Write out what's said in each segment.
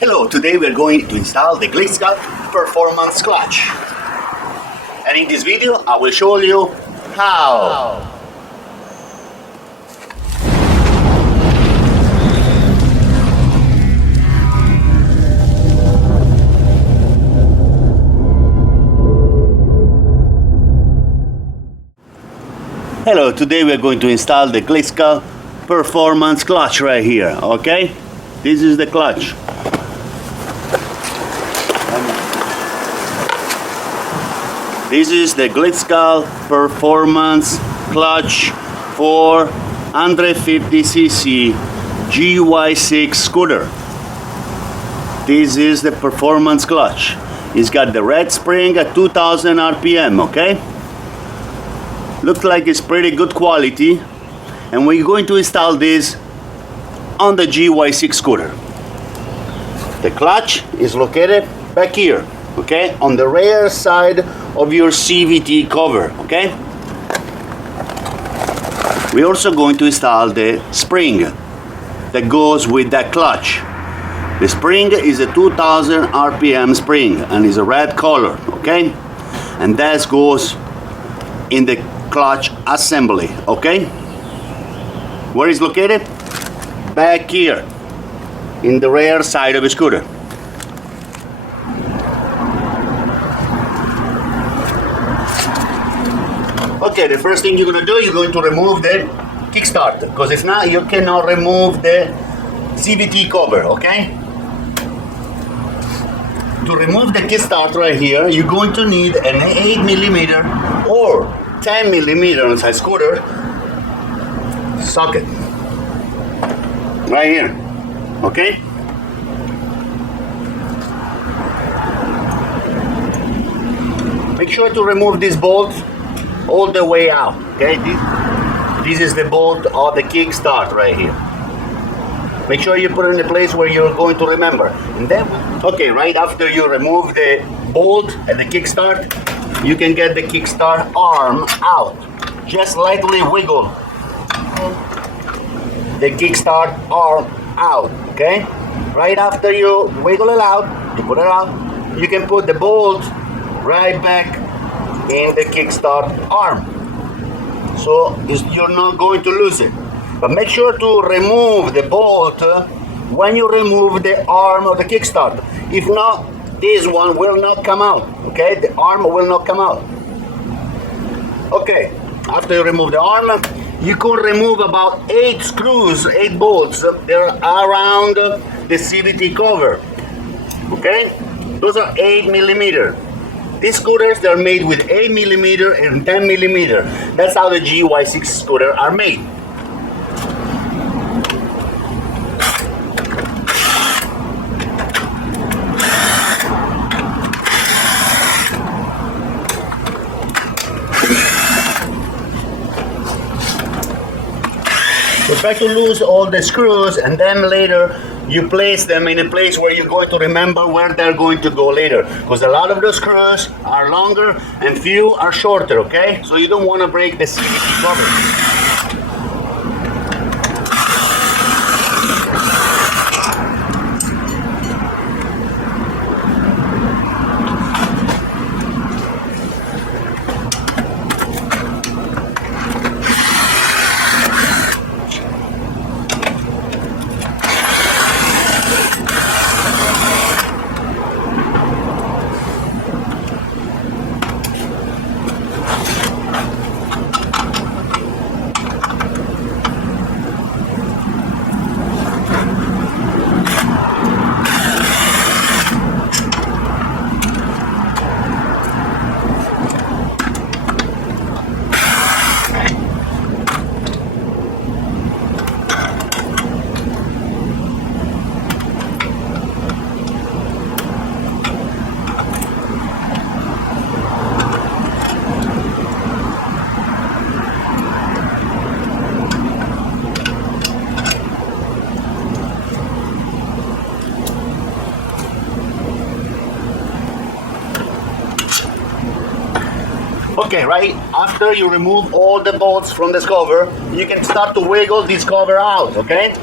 Hello, today we are going to install the GY6 performance clutch. And in this video I will show you how. Hello, today we are going to install the GY6 performance clutch right here, okay? This is the clutch. This is the GY6 performance clutch for 150cc GY6 scooter. This is the performance clutch. It's got the red spring at 2000 RPM, okay? Looks like it's pretty good quality, and we're going to install this on the GY6 scooter. The clutch is located back here, okay, on the rear side of your CVT cover, okay? We're also going to install the spring that goes with that clutch. The spring is a 2000 RPM spring and is a red color, okay? And that goes in the clutch assembly, okay? Where is located? Back here in the rear side of the scooter. Okay, the first thing you're going to do, you're going to remove the kickstart, because if not, you cannot remove the CVT cover, okay? To remove the kickstart right here, you're going to need an 8mm or 10mm on side scooter socket. Right here, okay? Make sure to remove this bolt all the way out, okay? This is the bolt of the kickstart right here. Make sure you put it in a place where you're going to remember. And then, okay, right after you remove the bolt and the kickstart, you can get the kickstart arm out. Just lightly wiggle the kickstart arm out, okay? Right after you wiggle it out, you put it out, you can put the bolt right back in the kickstart arm, so you're not going to lose it. But make sure to remove the bolt when you remove the arm of the kickstart. If not, this one will not come out, okay? The arm will not come out. Okay, after you remove the arm, you can remove about 8 screws, 8 bolts. They're around the CVT cover, okay? Those are 8mm. These scooters, they're made with 8mm and 10mm. That's how the GY6 scooters are made. So try to lose all the screws, and then later you place them in a place where you're going to remember where they're going to go later, because a lot of those screws are longer and few are shorter, okay? So you don't want to break the CVT cover. Okay, right after you remove all the bolts from this cover, you can start to wiggle this cover out, okay?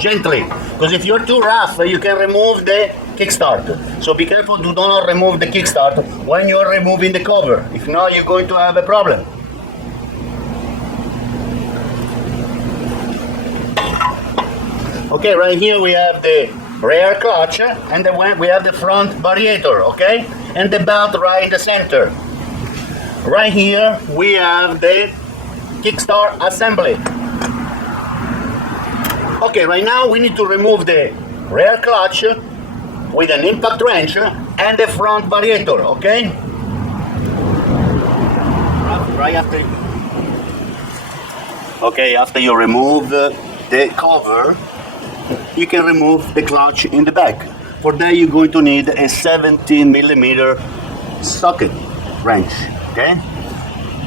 gently, because if you're too rough, you can remove the kickstart. So be careful to do not remove the kickstart when you're removing the cover. If not, you're going to have a problem. Okay, right here we have the rear clutch, and then we have the front variator, okay? And the belt right in the center. Right here we have the kickstart assembly. Okay, right now we need to remove the rear clutch with an impact wrench and the front variator, okay? Right after. Okay, after you remove the cover, you can remove the clutch in the back. For that, you're going to need a 17mm socket wrench, okay?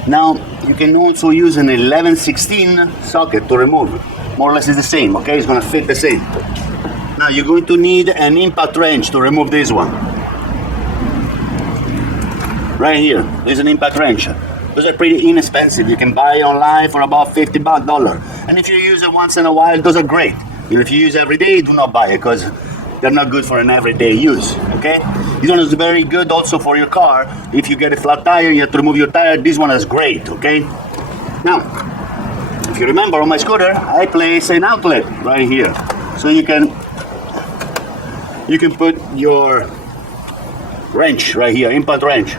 Now, you can also use an 11/16 socket to remove it. More or less it's the same, okay? It's gonna fit the same. Now, you're going to need an impact wrench to remove this one. Right here, there's an impact wrench. Those are pretty inexpensive. You can buy online for about $50. And if you use it once in a while, those are great. If you use every day, do not buy it because they're not good for an everyday use, okay? This one is very good also for your car. If you get a flat tire, you have to remove your tire. This one is great, okay? Now, if you remember on my scooter, I place an outlet right here. So you can put your wrench right here, impact wrench.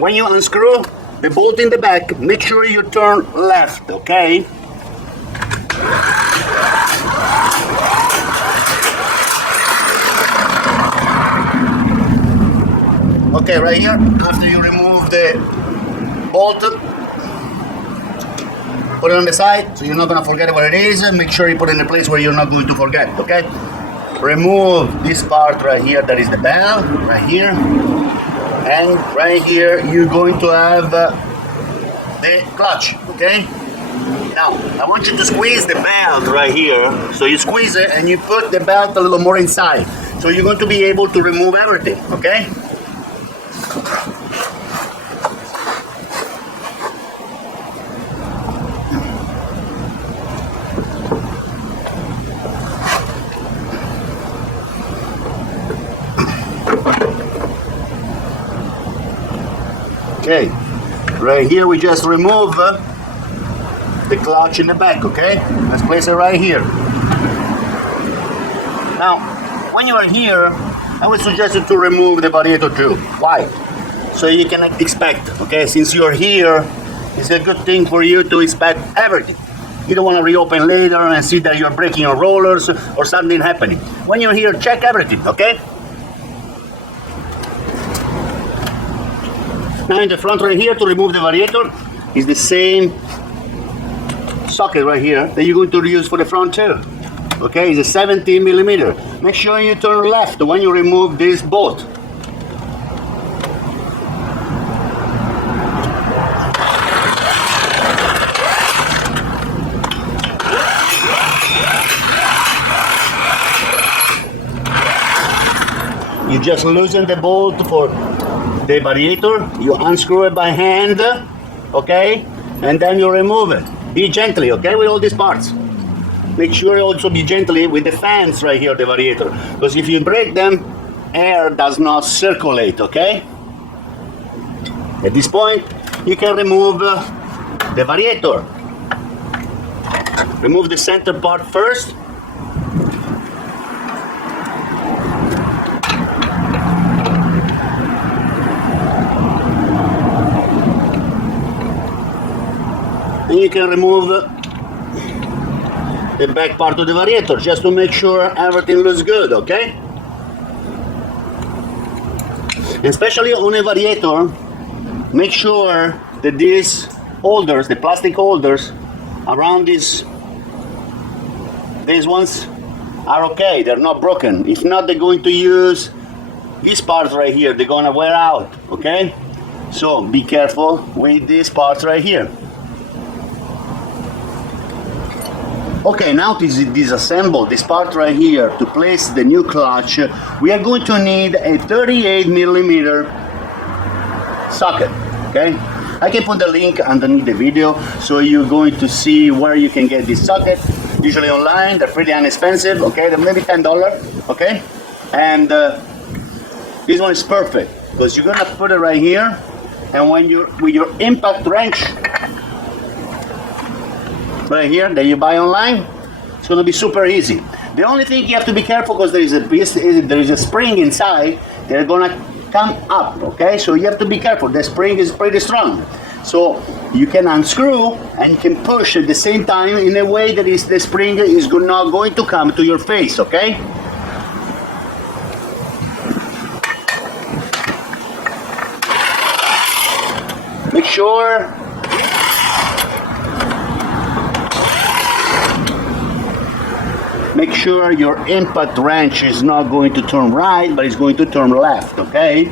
When you unscrew the bolt in the back, make sure you turn left, okay? Okay, right here, after you remove the bolt, put it on the side so you're not going to forget what it is. Make sure you put it in a place where you're not going to forget, okay? Remove this part right here, that is the bell, right here. And right here, you're going to have the clutch, okay? Now, I want you to squeeze the belt right here. So you squeeze it and you put the belt a little more inside. So you're going to be able to remove everything, okay? Okay, right here we just remove the clutch in the back, okay? Let's place it right here. Now, when you are here, I would suggest you to remove the variator too. Why? So you can inspect, okay? Since you're here, it's a good thing for you to inspect everything. You don't want to reopen later and see that you're breaking your rollers or something happening. When you're here, check everything, okay? Now in the front right here, to remove the variator, is the same socket right here that you're going to use for the front too. Okay, it's a 17mm. Make sure you turn left when you remove this bolt. You just loosen the bolt for the variator, you unscrew it by hand, okay, and then you remove it. Be gently, okay, with all these parts. Make sure you also be gently with the fans right here, the variator, because if you break them, air does not circulate, okay? At this point, you can remove the variator. Remove the center part first. And you can remove the back part of the variator just to make sure everything looks good, okay? Especially on a variator, make sure that these holders, the plastic holders around these ones are okay, they're not broken. If not, they're going to use these parts right here, they're gonna wear out, okay? So be careful with these parts right here. Okay, now to disassemble this part right here to place the new clutch, we are going to need a 38mm socket, okay? I can put the link underneath the video, so you're going to see where you can get this socket. Usually online, they're pretty inexpensive, okay? They're maybe $10, okay? And this one is perfect, because you're gonna put it right here, and when you're with your impact wrench right here that you buy online, it's gonna be super easy. The only thing you have to be careful, because there is a spring inside, they're gonna come up, okay? So you have to be careful. The spring is pretty strong, so you can unscrew and you can push at the same time in a way that the spring is not going to come to your face, okay? Make sure your impact wrench is not going to turn right, but it's going to turn left, okay?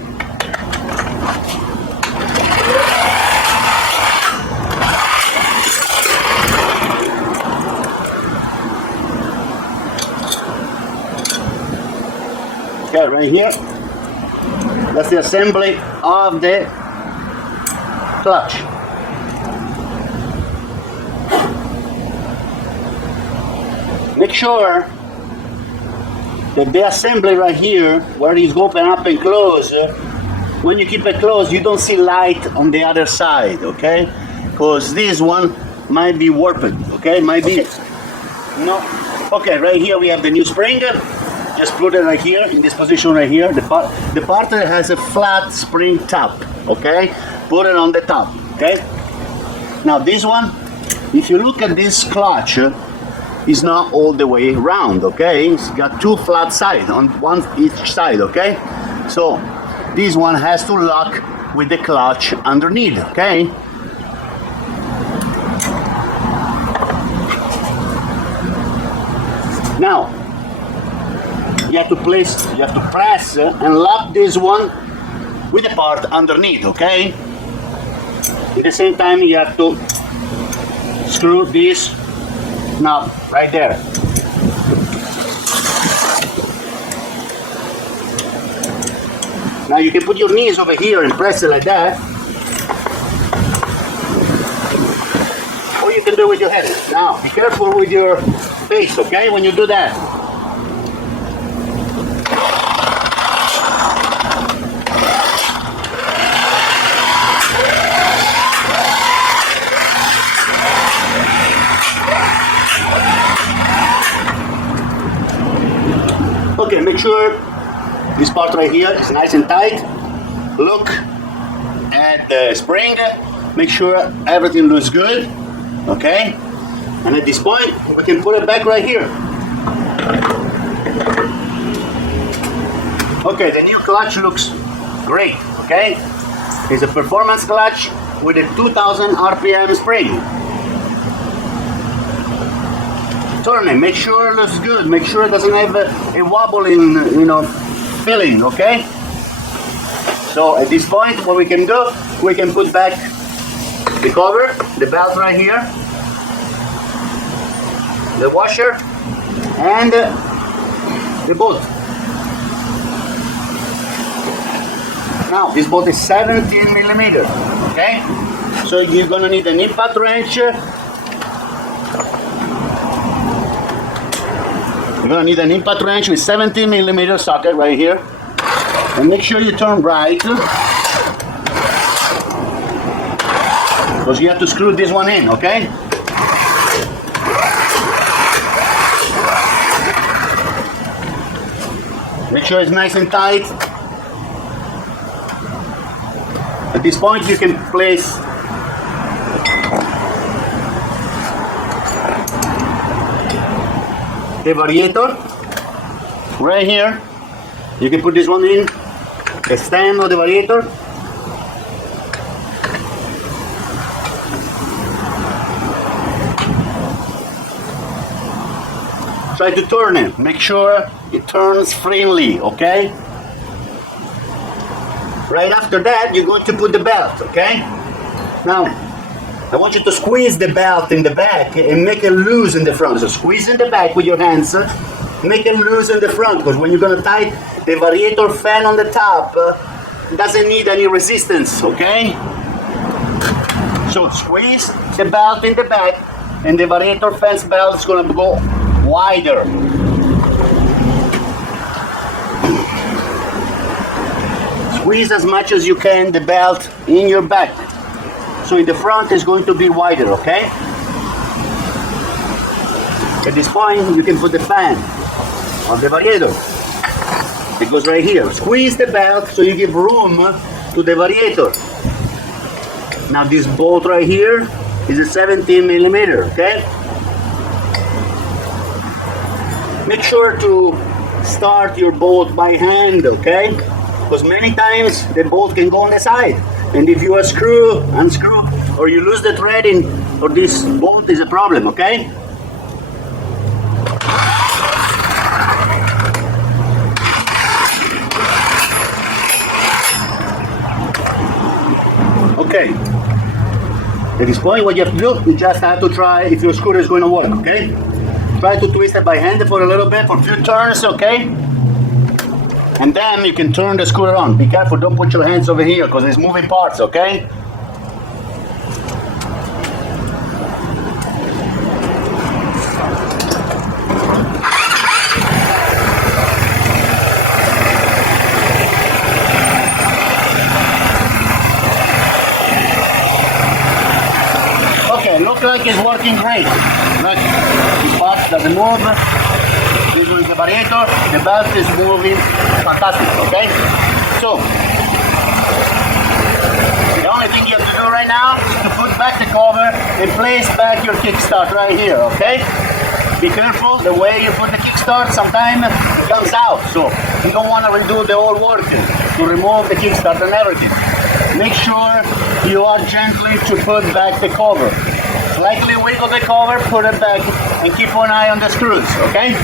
Okay, right here, that's the assembly of the clutch. Make sure that the assembly right here, where it's open up and close, when you keep it closed, you don't see light on the other side, okay? Because this one might be warped, okay? Might be, no. Okay, right here we have the new spring. Just put it right here, in this position right here. The part that has a flat spring top, okay? Put it on the top, okay? Now this one, if you look at this clutch, it's not all the way round, okay? It's got two flat sides on each side, okay? So this one has to lock with the clutch underneath, okay? Now you have to press and lock this one with the part underneath, okay? At the same time you have to screw this knob right there. Now you can put your knees over here and press it like that, or you can do it with your head. Now be careful with your face, okay, when you do that. Okay, make sure this part right here is nice and tight. Look at the spring. Make sure everything looks good. Okay? And at this point, we can put it back right here. Okay, the new clutch looks great. Okay? It's a performance clutch with a 2000 RPM spring. Turn it, make sure it looks good, make sure it doesn't have a wobbling, feeling, okay? So at this point, what we can do, we can put back the cover, the belt right here, the washer, and the bolt. Now, this bolt is 17 millimeters, okay? So you're gonna need an impact wrench. You're gonna need an impact wrench with 17 millimeter socket right here. And make sure you turn right, because you have to screw this one in, okay? Make sure it's nice and tight. At this point you can place the variator right here. You can put this one in the stand of the variator. Try to turn it. Make sure it turns freely, okay? Right after that, you're going to put the belt, okay? Now, I want you to squeeze the belt in the back and make it loose in the front. So squeeze in the back with your hands, make it loose in the front, because when you're going to tie the variator fan on the top, it doesn't need any resistance, okay? So squeeze the belt in the back, and the variator fence belt is going to go wider. Squeeze as much as you can the belt in your back. So in the front is going to be wider, okay? At this point, you can put the fan of the variator. It goes right here. Squeeze the belt so you give room to the variator. Now this bolt right here is a 17 millimeter, okay? Make sure to start your bolt by hand, okay? Because many times the bolt can go on the side. And if you unscrew, or you lose the threading, or this bolt is a problem, okay? Okay. At this point, what you have to do, you just have to try if your scooter is going to work, okay? Try to twist it by hand for a little bit, for a few turns, okay? And then you can turn the scooter on. Be careful, don't put your hands over here because there's moving parts, okay? Okay, looks like it's working great. Look, this part doesn't move. This is the variator, the belt is moving, fantastic, okay? So, the only thing you have to do right now is to put back the cover and place back your kickstart right here, okay? Be careful, the way you put the kickstart, sometimes it comes out, so you don't want to redo the whole work to remove the kickstart and everything. Make sure you are gently to put back the cover. Slightly wiggle the cover, put it back, and keep an eye on the screws, okay?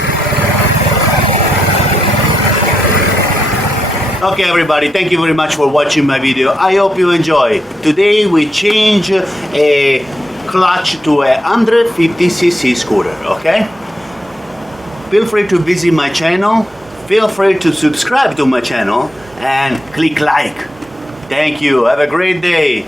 Okay everybody, thank you very much for watching my video. I hope you enjoy. Today we change a clutch to a 150cc scooter, okay? Feel free to visit my channel. Feel free to subscribe to my channel and click like. Thank you. Have a great day.